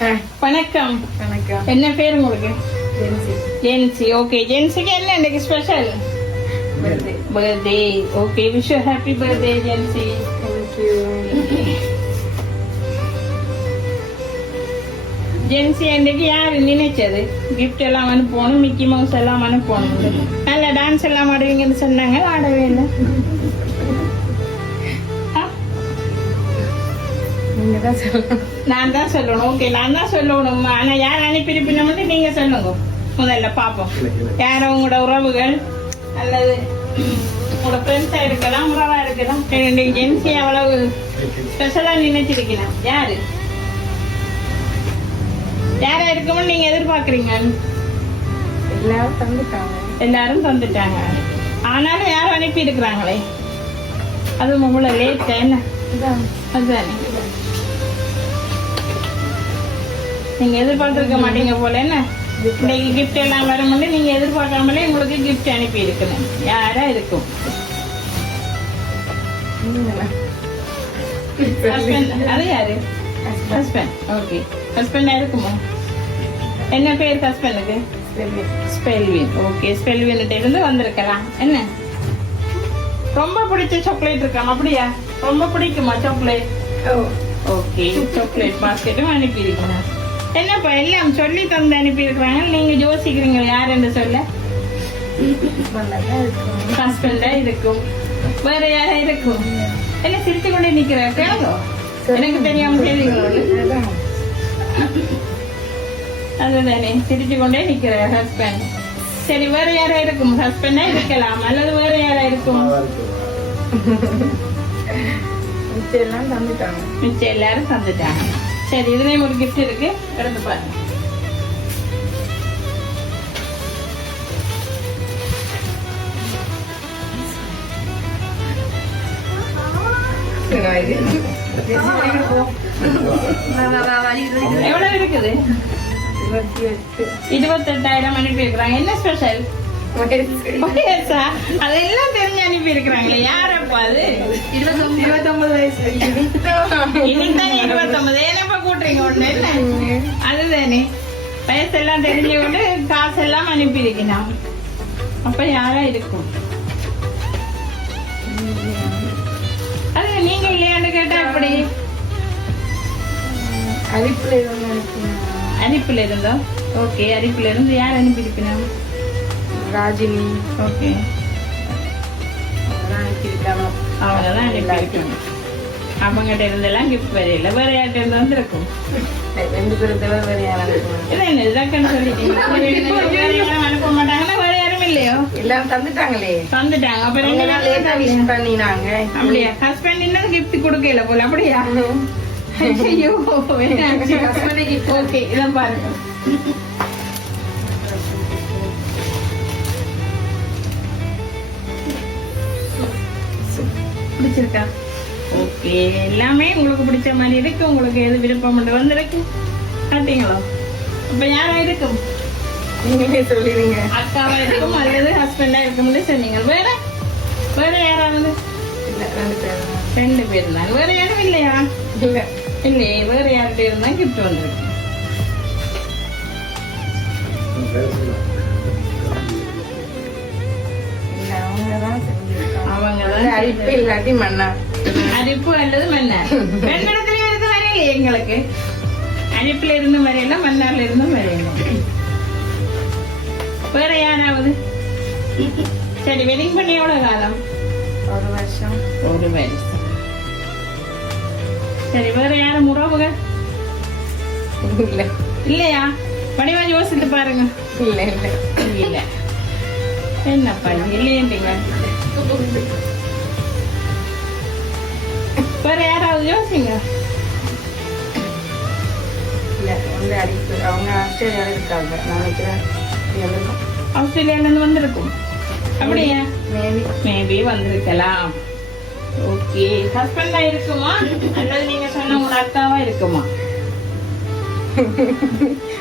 வணக்கம். வணக்கம். என்ன பேர் உங்களுக்கு? ஜென்சி. ஜென்சி. ஓகே, ஜென்சிக்கு என்ன இன்னைக்கு special? Birthday. Okay, wish you happy birthday Jency. Thank you. Jency அன்றைக்கு யாரு நினைச்சது கிஃப்ட் எல்லாம் அனுப்பணும், மிக்கி மவுஸ் எல்லாம் அனுப்பணும், நல்ல டான்ஸ் எல்லாம் ஆடுவீங்கன்னு சொன்னாங்க, ஆடவே இல்லை. நீங்க தான் சொல்லணும். நான் தான் சொல்லணும். ஓகே, நான் தான் சொல்லணும். ஆனா யார் அனுப்பியிருப்பினு நீங்க சொல்லுங்க முதல்ல பாப்போம். யார உங்களோட உறவுகள் அல்லது உங்களோட ஃப்ரெண்ட்ஸா இருக்கலாம், உறவா இருக்கலாம். ஜென்சி அவ்வளவு ஸ்பெஷலா நினைச்சிருக்கீங்க. யாரு யாரா இருக்கும்னு நீங்க எதிர்பார்க்கறீங்க? எல்லாரும் தந்துட்டாங்க. எல்லாரும் தந்துட்டாங்க. ஆனாலும் யாரும் அனுப்பி இருக்கிறாங்களே, அது உங்களை லேட் என்ன? அதுதானே நீங்க எதிர்பார்த்திருக்க மாட்டீங்க போல. என்ன இன்னைக்கு கிஃப்ட் எல்லாம் வரும்போது நீங்க எதிர்பார்க்காமலே உங்களுக்கு கிஃப்ட் அனுப்பி இருக்கணும். யாரா இருக்கும்? அது யாரு? ஹஸ்பண்ட். ஓகே, ஹஸ்பண்டா இருக்குமோ? என்ன பேர் ஹஸ்பண்டுக்கு? ஸ்பெல்வின். ஓகே, ஸ்பெல்வின்கிட்ட இருந்து வந்திருக்கலாம். என்ன ரொம்ப பிடிச்ச சாக்லேட் இருக்காம? அப்படியா? ரொம்ப பிடிக்குமா சாக்லேட்? ஓகே, சாக்லேட் பாஸ்கெட்டும் அனுப்பி இருக்கணும். என்னப்பா எல்லாம் சொல்லி தந்து அனுப்பி இருக்கிறாங்க, நீங்க யோசிக்கிறீங்க யார் என்று சொல்ல? ஹஸ்பண்டா இருக்கும், வேற யாரா இருக்கும்? என்ன சிரித்து கொண்டே நிக்கிற? கேளுங்க, எனக்கு தெரியாம கேளுங்க. அதுதானே சிரிச்சு கொண்டே நிக்கிற ஹஸ்பண்ட். சரி, வேற யாரா இருக்கும்? ஹஸ்பண்டா இருக்கலாம் அல்லது வேற யாரா இருக்கும்? மிச்சம் எல்லாரும் தந்துட்டாங்க. சரி, இதுலயும் ஒரு கிஃப்ட் இருக்கு, எடுத்து பாருங்க. எவ்வளவு இருக்குது? 28,000 அனுப்பி இருக்கிறாங்க. என்ன ஸ்பெஷல்? அதெல்லாம் தெரிஞ்சு அனுப்பி இருக்கிறாங்களே. யாரப்பா அது? 29 வயசு. இன்னைக்குதான் 29. ஏனப்பா கூட்டுறீங்க ஒண்ணு? என்ன அதுதானே வயசெல்லாம் தெரிஞ்சு கொண்டு காசு எல்லாம் அனுப்பி இருக்கணும். அப்ப யாரா இருக்கும்? அது நீங்க இல்லையான்னு கேட்டா அப்படி அரிப்புல இருந்தோ? ஓகே, அரிப்புல இருந்து யார் அனுப்பி இருக்கணும்? ராஜினி. ஓகே, அவங்கதான் அனுப்பியிருக்கணும். அவங்ககிட்ட இருந்தெல்லாம் கிஃப்ட் வரையில வேற யார்கிட்ட இருந்து வந்திருக்கும்? 2 பேரும் தவிர வேற யாரும் சொல்லிட்டீங்க. அனுப்ப மாட்டாங்கன்னா வேற யாரும் இல்லையோ? எல்லாம் தந்துட்டாங்களே. தந்துட்டாங்க. அப்ப 2 நாள் லேட்டா விஷ் பண்ணினாங்க. அப்படியா? ஹஸ்பண்ட் இன்னும் கிஃப்ட் கொடுக்கல போல. அப்படியா? ஐயோ, ஓகே, இதான் பாருங்க. பிடிச்சிருக்கா? ஓகே, எல்லாமே உங்களுக்கு பிடிச்ச மாதிரி இருக்கு. உங்களுக்கு எது விருப்பம் வந்திருக்கு காட்டீங்களோ? அப்ப யாரா இருக்கும்? நீங்களே சொல்லிடுங்க. அக்காவா இருக்கும் அல்லது ஹஸ்பண்டா இருக்கும்னு சொன்னீங்க. வேற வேற யாராவது? 2 பேர் தான். வேற யாரும் இல்லையா? இல்லையே, வேற யார்கிட்ட இருந்தா கிஃப்ட் வந்திருக்கு? அவங்கதான் அரிப்பு இல்லாட்டி மண்ணா. அரிப்பு அல்லது மன்னார். 2 இடத்துலயும் இருந்து வரையில எங்களுக்கு. அரிப்புல இருந்து வரையில, மன்னார்ல இருந்து வரையில. வேற யாராவது? சரி, வெட்டிங் பண்ணி எவ்வளவு காலம்? 1 வருஷம். 1 வருஷம். சரி, வேற யாரும் உறவுகள் இல்ல? இல்லையா? வடிவா யோசித்து பாருங்க. இல்ல இல்ல இல்ல. என்னப்பா இல்லையீங்க? வேற யாராவது யோசிங்க. இல்ல, வந்து அரிப்பு. அவங்க ஆஸ்திரேலியால இருக்காங்க. நான் நினைக்கிறேன் ஆஸ்திரேலியால இருந்து வந்திருக்கும். அப்படியா? மேபி மேபி வந்திருக்கலாம். ஓகே, ஹஸ்பண்டா இருக்குமா அல்லது நீங்க சொன்ன உங்க அக்காவா இருக்குமா?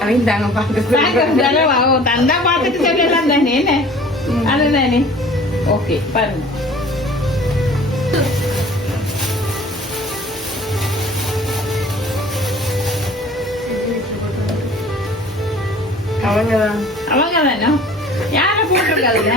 அவங்க தாங்க பாத்து தந்தா பாத்துட்டு சொல்லலாம் தானே. என்ன அதுதானே. ஓகே, பாருங்க. அவங்கதான் அவங்க தானே யார போட்டிருக்காதுல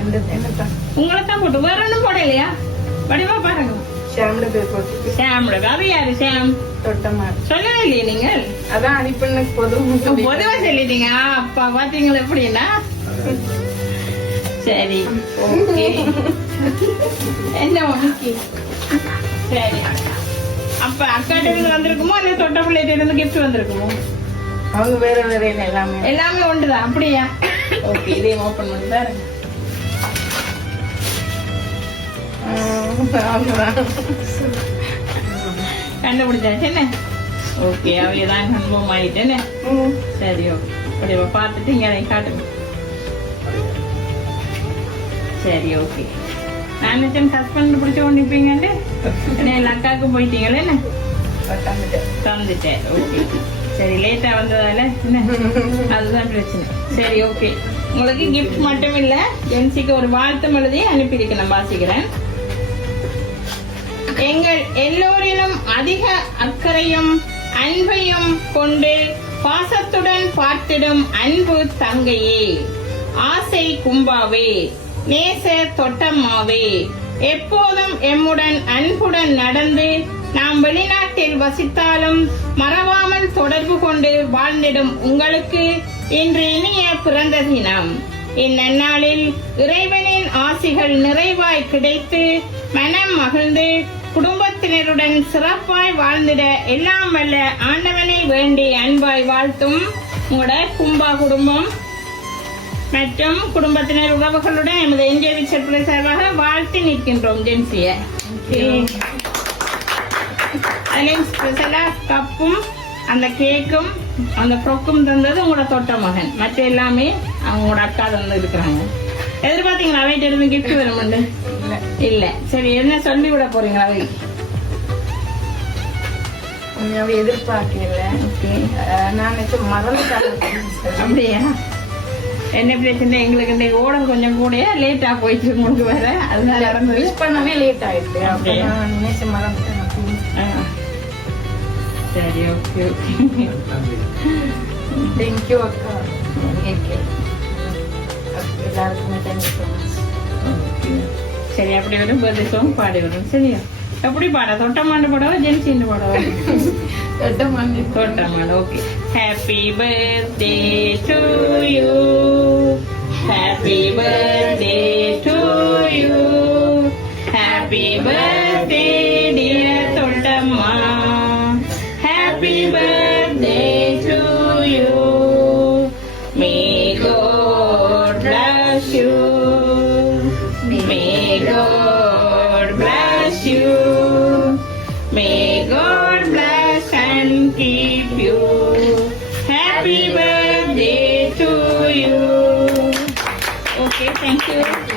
என்னத்தான் உங்களை தான் போட்டு வேற ஒண்ணும் போடலையா வடிவா பாருங்க ஷாம்ல பேர் போட்டு ஷாமோட அது யாரு ஷாம் தொட்டமா சொல்லவே இல்லையே நீங்க அதான் அனுப்பின பொதுவா சொல்லிட்டீங்க அப்பா பாத்தீங்களா எப்படின்னா சரி ஓகே என்ன உனக்கு? சரி அப்ப அக்காட்ட இருந்து வந்திருக்குமோ இல்ல தொட்ட பிள்ளைகிட்ட இருந்து கிஃப்ட் வந்திருக்குமோ அவங்க வேற வேற எல்லாமே எல்லாமே ஒன்றுதான் அப்படியா ஓகே இதையும் ஓபன் பண்ணி பாருங்க அவங்கதான் கண்டுபிடிச்சாச்சு என்ன ஓகே அவையதான் கன்ஃபார்ம் ஆயிட்டேன்னு சரி ஓகே அப்படியே பார்த்துட்டு இங்க அதை காட்டுங்க சரி ஓகே நான் நினைச்சேன் ஹஸ்பண்ட் பிடிச்ச கொண்டு நிற்பீங்கன்ட்டு எல்லா அக்காவுக்கு போயிட்டீங்களே என்ன தந்துட்டேன் ஓகே சரி லேட்டா வந்ததால என்ன அதுதான் பிரச்சனை சரி ஓகே உங்களுக்கு கிஃப்ட் மட்டும் இல்ல ஜென்சிக்கு ஒரு வாழ்த்து எழுதி அனுப்பியிருக்கு நான் வாசிக்கிறேன் எங்கள் எல்லோரிலும் அதிக அக்கறையும் அன்பையும் கொண்டு பாசத்துடன் பார்த்திடும் அன்பு தங்கையே ஆசை கும்பாவே நேச தொட்டம்மாவே எப்போதும் எம்முடன் அன்புடன் நடந்து நாம் வெளிநாட்டில் வசித்தாலும் மறவாமல் தொடர்பு கொண்டு வாழ்ந்திடும் உங்களுக்கு இன்று இனிய பிறந்த தினம் இந்நன்னாளில் இறைவனின் ஆசிகள் நிறைவாய் கிடைத்து மனம் மகிழ்ந்து குடும்பத்தினருடன் சிறப்பாய் வாழ்ந்திட எல்லாம் வல்ல ஆண்டவனை வேண்டி அன்பாய் வாழ்த்தும் உங்களோட கும்பா குடும்பம் மற்றும் குடும்பத்தினர் உறவுகளுடன் எமது என்ஜேவி செற்புரை சார்பாக வாழ்த்தி நிற்கின்றோம் ஜென்சிய ஸ்பெஷலா கப்பும் அந்த கேக்கும் அந்த ஃப்ரொக்கும் தந்தது உங்களோட தொட்ட மகன் மற்ற எல்லாமே அவங்களோட அக்கா தந்து இருக்கிறாங்க எதிர்பார்த்தீங்களா அவைகிட்ட இருந்து கிஃப்ட் வரும்னு இல்ல சரி என்ன சொல்லி விட போறீங்களா அவை அப்படி எதிர்பார்க்கல நான் மறந்துட்டாங்க அப்படியா என்ன பிரச்சனை எங்களுக்கு இந்த ஓடம் கொஞ்சம் கூட லேட்டா போயிட்டு உங்களுக்கு வேற அதனால யூஸ் பண்ணவே லேட் ஆயிடுச்சு அப்ப நான் நினைச்சு மறந்துட்டேன் சரி ஓகே ஓகே தேங்க்யூ அக்கா எல்லாருக்குமே தேங்க்யூ சரி அப்படி வரும் பர்த்டே சாங் பாடி வரும் சரியா எப்படி பாட தொட்டமாண்டு பாடவா ஜென்சின்னு பாடவா தொட்டமாண்டு okay happy birthday to you happy birthday to you happy birthday dear தொட்டம்மா happy birthday to you may god bless you may God bless you may God bless and keep you happy birthday to you okay thank you